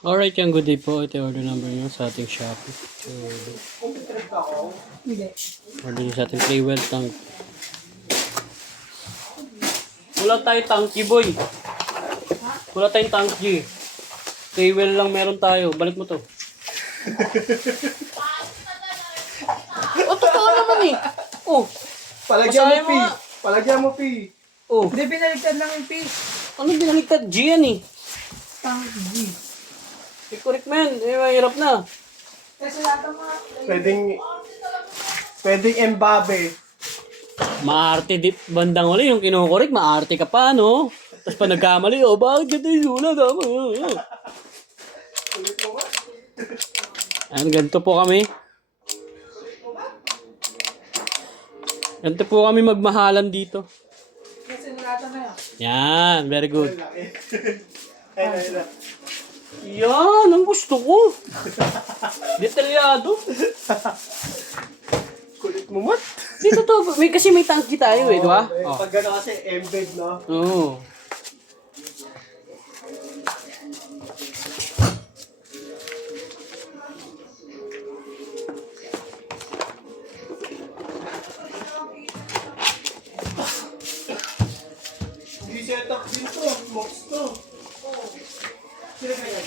Alright, yung good day po. Ito yung order number nyo sa ating Shopee. So, Hindi. order nyo sa ating Playwell tank. Wala tayo tanky, boy. Wala tayong tanky. Playwell lang meron tayo. Balik mo to. Oh, totoo naman eh. Oh, Palagyan mo, Basahin mo P. nga. Palagyan mo, P. oh. Hindi, binaligtad lang yung piece. Anong binaligtad? G yan eh. Tank G. I-correct mo yan. Eh, mahirap na. Kasi lahat ng mga... Pwedeng Mbappe. Maarte di bandang uli yung kinukorek. Maarte ka pa, no? Tapos pa nagkamali, oh, bakit ganito yung sulat? Ayan, ganito po kami. Ganito po kami magmahalan dito. Kasi lahat na yan. Yan, very good. Ayun. Yan, ang gusto ko. Detalyado. Kulit mo, mat. Dito to, kasi may tanki tayo eh, di ba? Oh. Pag gano'n kasi embed, no? Oo. Hindi set up din to. Box to. Sino kaya?